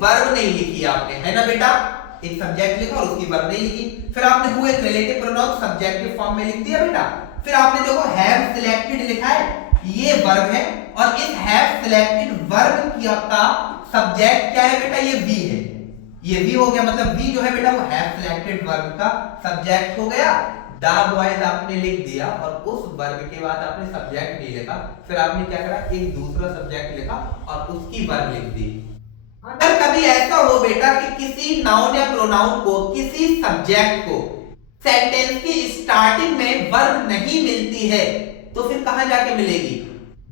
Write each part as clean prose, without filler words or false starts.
Verb नहीं लिखी आपने, है ना बेटा, एक सब्जेक्ट लिखा और उसकी वर्ब नहीं लिखी। फिर आपने हु एक रिलेटिव प्रोनाउन सब्जेक्टिव फॉर्म में लिख दिया बेटा। फिर आपने देखो हैव सिलेक्टेड लिखा है, ये वर्ब है और इस हैव सिलेक्टेड वर्ब की आपका सब्जेक्ट क्या है बेटा, ये वी है। ये वी हो गया, मतलब वी जो है बेटा वो हैव सिलेक्टेड वर्ब का सब्जेक्ट हो गया। द बॉयज आपने लिख दिया और उस वर्ब के बाद आपने सब्जेक्ट नहीं लिखा, फिर आपने क्या करा, एक दूसरा सब्जेक्ट लिखा और उसकी वर्ब लिख दी। अगर कभी ऐसा हो बेटा कि किसी नाउन या प्रोनाउन को, किसी सब्जेक्ट को सेंटेंस की स्टार्टिंग में वर्ब नहीं मिलती है तो फिर कहां जाके मिलेगी,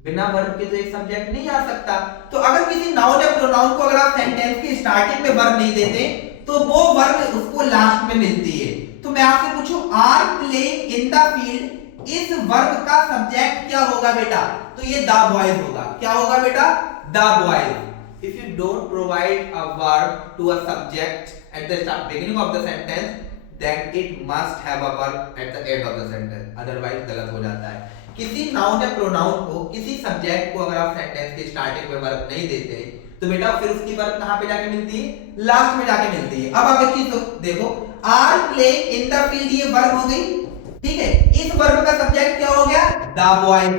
बिना वर्ब के तो एक सब्जेक्ट नहीं आ सकता। तो अगर किसी नाउन या प्रोनाउन को अगर आप सेंटेंस की स्टार्टिंग में वर्ब नहीं देते तो वो वर्ब उसको लास्ट में मिलती है। तो मैं आपसे पूछूं, are playing in the field, इस वर्ब का सब्जेक्ट क्या होगा बेटा, तो ये द बॉयज होगा। क्या होगा बेटा, the boys. If you don't provide a verb to a subject at the beginning of the sentence, then it must have a verb at the end of the sentence. Otherwise गलत हो जाता है। किसी noun या pronoun को, किसी subject को अगर आप सेंटेंस की स्टार्टिंग में वर्ब नहीं देते तो बेटा फिर उसकी वर्ब कहां पे जाके मिलती है, लास्ट में जाके मिलती है। अब आप एक चीज तो देखो, are playing in the field ये वर्ब हो गई, ठीक है। इस वर्ब का सब्जेक्ट क्या हो गया, द बॉयज।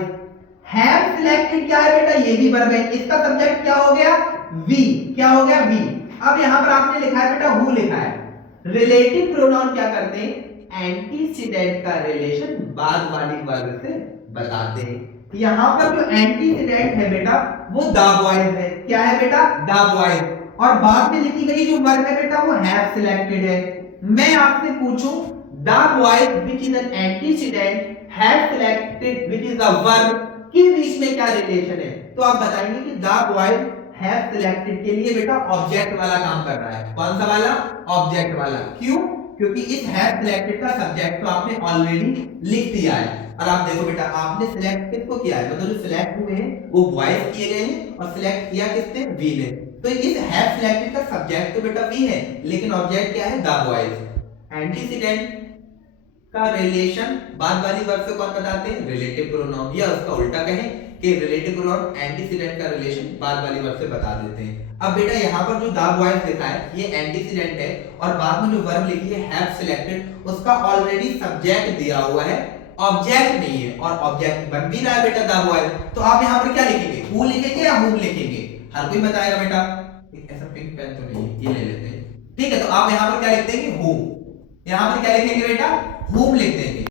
हैव सिलेक्टेड क्या है बेटा, ये भी वर्ब है, इसका सब्जेक्ट क्या हो गया, वी। क्या हो गया, वी। अब यहां पर आपने लिखा है बेटा हु लिखा है। रिलेटिव प्रोनाउन क्या करते हैं, एंटीसीडेंट का रिलेशन बाद वाली वर्ब से बताते हैं। यहां पर जो एंटीसीडेंट है बेटा वो द बॉयज है। क्या है बेटा, द बॉयज। और बाद में लिखी गई जो वर्ब है बेटा वो हैव सिलेक्टेड है। मैं आपसे पूछूं, the boys which is an antecedent, have selected which is a verb, के बीच में क्या रिलेशन है, तो आप बताएंगे कि द बॉयज हैव सिलेक्टेड के लिए बेटा ऑब्जेक्ट वाला काम कर रहा है। कौन सा वाला, ऑब्जेक्ट वाला। क्यों, क्योंकि इस हैव सिलेक्टेड का सब्जेक्ट तो आपने ऑलरेडी लिख दिया है। और आप देखो बेटा आपने सिलेक्ट किसको किया है, मतलब जो सिलेक्ट हुए हैं वो बॉयज किए गए हैं और सिलेक्ट किया किसने, वी ने। तो इस हैव सिलेक्टेड का सब्जेक्ट तो बेटा वी है, लेकिन ऑब्जेक्ट क्या है, द बॉयज। एंटीसीडेंट का रिलेशन बाद वाली वर्ब से कौन बताते हैं, रिलेटिव प्रोनाउन। या उसका उल्टा कहें कि रिलेटिव प्रोनाउन एंटीसीडेंट का रिलेशन बाद वाली वर्ब से बता देते हैं। अब बेटा यहाँ पर जो द बॉयज लिखा है ये एंटीसीडेंट है और बाद में जो वर्ब लिखी है हैव सिलेक्टेड, उसका ऑलरेडी सब्जेक्ट दिया हुआ है, ऑब्जेक्ट नहीं है। और ऑब्जेक्ट बन भी रहा है बेटा द बॉयज, तो आप यहाँ पर क्या लिखेंगे, हु लिखेंगे या हुम लिखेंगे, हर कोई बताएगा बेटा। ऐसा पिंक पेन तो नहीं है, ये ले लेते हैं, ठीक है। तो आप यहाँ पर क्या लिख देंगे, हुम। यहाँ पर क्या लिखेंगे बेटा, हुम लिख देंगे।